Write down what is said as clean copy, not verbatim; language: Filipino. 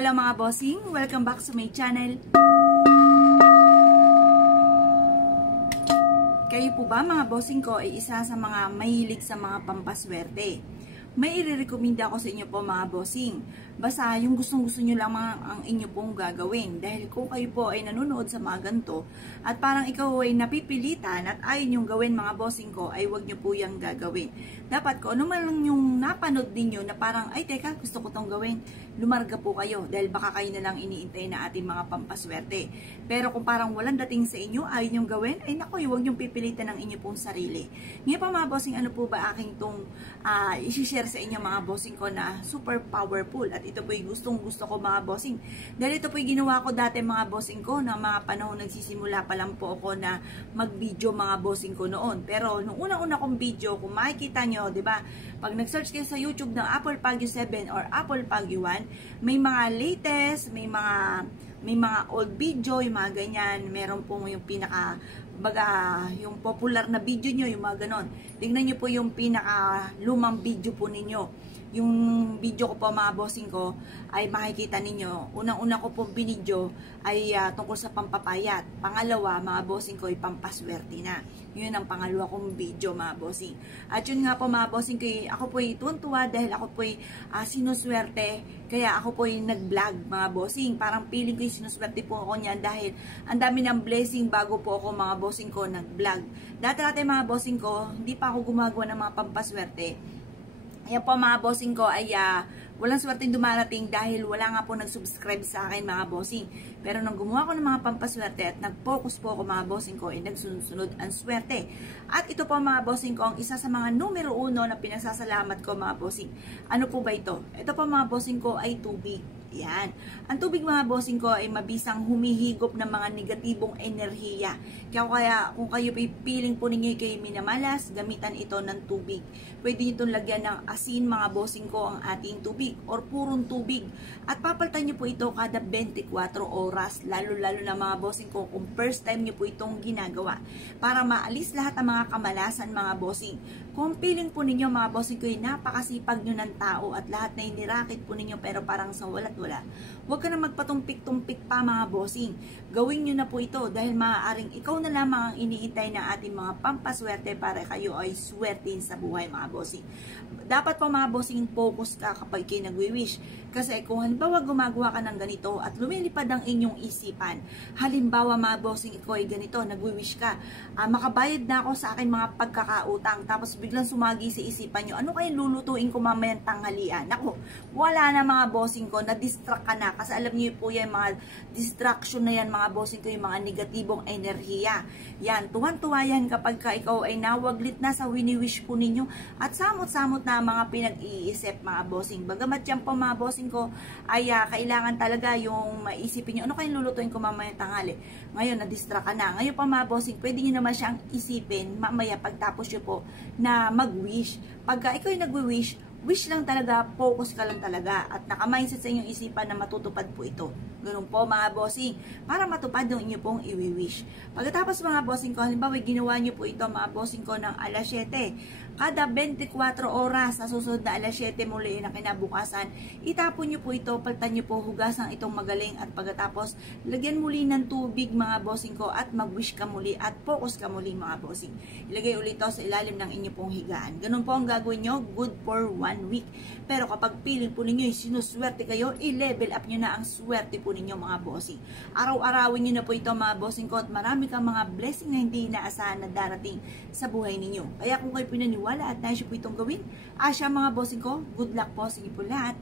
Hello mga bossing! Welcome back sa my channel. Kayo po ba mga bossing ko ay isa sa mga mahilig sa mga pampaswerte? May irerekomenda ako sa inyo po mga bossing. Basta yung gustong-gusto nyo lang ang inyo pong gagawin. Dahil kung kayo po ay nanonood sa mga ganito at parang ikaw ay napipilitan at ayaw nyong gawin mga bossing ko, ay wag nyo po yung gagawin. Dapat ko ano man lang yung napanood ninyo na parang ay teka gusto ko tong gawin, lumarga po kayo dahil baka kayo na lang iniintay na ating mga pampaswerte. Pero kung parang walang dating sa inyo, ayaw nyong gawin, ay naku, huwag nyong pipilitan ng inyo pong sarili. Ngayon pa mga bossing, ano po ba aking tong isi-share sa inyo mga bossing ko na super powerful. At ito po yung gustong-gusto ko mga bossing. Dahil ito po yung ginawa ko dati mga bossing ko na mga panahon nagsisimula pa lang po ako na mag-video mga bossing ko noon. Pero nung unang-una kong video, kung makikita nyo, di ba, pag nag-search kayo sa YouTube ng Apple Pagyo 7 or Apple Pagyo 1, may mga latest, may mga old video, yung mga ganyan. Meron pong yung pinaka yung popular na video nyo, yung mga ganon. Tingnan nyo po yung pinaka lumang video po ninyo. Yung video ko po mga bossing ko ay makikita ninyo. Unang-una ko po binidyo ay tungkol sa pampapayat. Pangalawa mga bossing ko ay pampaswerte na. Yun ang pangalawa kong video mga bossing. At yun nga po mga bossing ko, ako po ay tuwan-tuwa dahil ako po ay sinuswerte. Kaya ako po ay nag-vlog mga bossing. Parang feeling ko yung sinuswerte po ako niyan dahil ang dami ng blessing bago po ako mga bossing ko nag-vlog. Dati-dati mga bossing ko, hindi pa ako gumagawa ng mga pampaswerte. Kaya po mga bossing ko ay walang swerteng dumarating dahil wala nga po nag-subscribe sa akin mga bossing. Pero nang gumawa ko ng mga pampaswerte at nag-focus po ako mga bossing ko ay nagsunod ang swerte. At ito po mga bossing ko ang isa sa mga numero 1 na pinasasalamat ko mga bossing. Ano po ba ito? Ito po mga bossing ko ay tubig. Yan. Ang tubig mga bossing ko ay mabisang humihigop ng mga negatibong enerhiya. Kaya kung kayo pipiling po ninyo kayo minamalas, gamitan ito ng tubig. Pwede nyo itong lagyan ng asin mga bossing ko ang ating tubig or purong tubig. At papalitan nyo po ito kada 24 oras. Lalo-lalo na mga bossing ko kung first time nyo po itong ginagawa. Para maalis lahat ang mga kamalasan mga bossing. Kung piling po ninyo mga bossing ko ay napakasipag nyo ng tao at lahat na inirakit po ninyo pero parang sa wala. Huwag ka na magpatumpik-tumpik pa mga bossing. Gawin nyo na po ito dahil maaaring ikaw na lamang ang iniintay ng ating mga pampaswerte para kayo ay swertein sa buhay mga bossing. Dapat po mga bossing focus ka kapag kayo nagwi-wish. Kasi kung halimbawa gumagawa ka ng ganito at lumilipad ang inyong isipan, halimbawa mga bossing ikaw ay ganito, nagwi-wish ka, makabayad na ako sa akin mga pagkakautang, tapos biglang sumagi sa isipan nyo, ano kayong lulutuin ko mamayang tanghalian? Ako, wala na mga bossing ko, na-distract ka na. Kasi alam niyo po yan, mga distraction na yan mga bossing ko, yung mga negatibong enerhiya. Yan, tuwan-tuwa yan kapag ka ikaw ay nawaglit na sa wini-wish po ninyo at samot-samot na mga pinag-iisip mga bossing. Bagamat yan po mga bossing ko ay kailangan talaga yung maisipin nyo, ano kayong lulutuin ko mamayang tanghali? Ngayon, na-distract ka na. Ngayon pa mga bossing, pwede nyo naman siyang isipin mamaya pagtapos nyo po na mag-wish. Pagka ikaw yung nag-wish, wish lang talaga, focus ka lang talaga at naka-mindset sa inyong isipan na matutupad po ito. Ganun po mga bossing, para matupad yung inyo pong i-wish. Pagkatapos mga bossing ko, halimbawa ginawa nyo po ito mga bossing ko ng alas 7. Kada 24 oras sa susunod na alas 7 muli na kinabukasan, itapon nyo po ito, palitan nyo po, hugasan itong magaling at pagkatapos lagyan muli ng tubig mga bossing ko at mag-wish ka muli at focus ka muli mga bossing. Ilagay ulit ito sa ilalim ng inyo pong higaan. Ganun po ang gagawin nyo, good for 1 week. Pero kapag piling po ninyo, sinuswerte kayo, i-level up nyo na ang swerte po ninyo mga bossing. Araw-arawin nyo na po ito mga bossing ko at marami kang mga blessing na hindi inaasahan na darating sa buhay ninyo. Kaya kung kayo pinaniwala at nais po itong gawin, asya mga bossing ko, good luck po sa inyo po lahat.